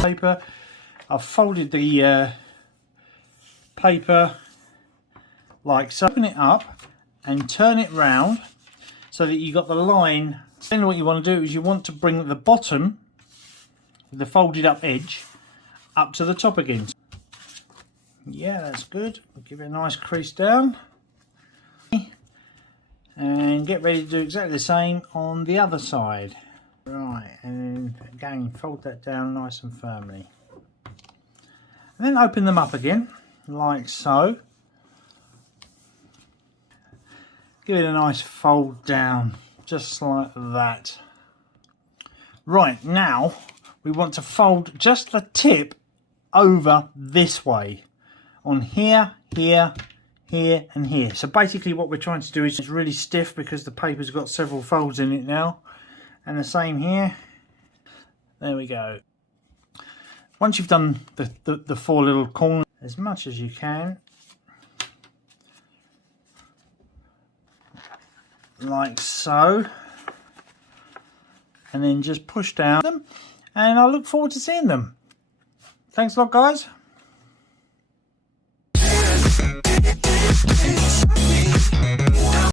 Paper. I've folded the paper like so. Open it up and turn it round so that you got the line. Then what you want to do is you want to bring the bottom, the folded up edge, up to the top again. Yeah, that's good. Give it a nice crease down. And get ready to do exactly the same on the other side. Right, and again fold that down nice and firmly. And then open them up again, like so. Give it a nice fold down, just like that. Right, now we want to fold just the tip over this way. On here, here, here and here. So basically what we're trying to do is it's really stiff because the paper's got several folds in it now. And the same here. There we go. Once you've done the four little corners as much as you can, like so, and then just push down them, and I look forward to seeing them. Thanks a lot, guys.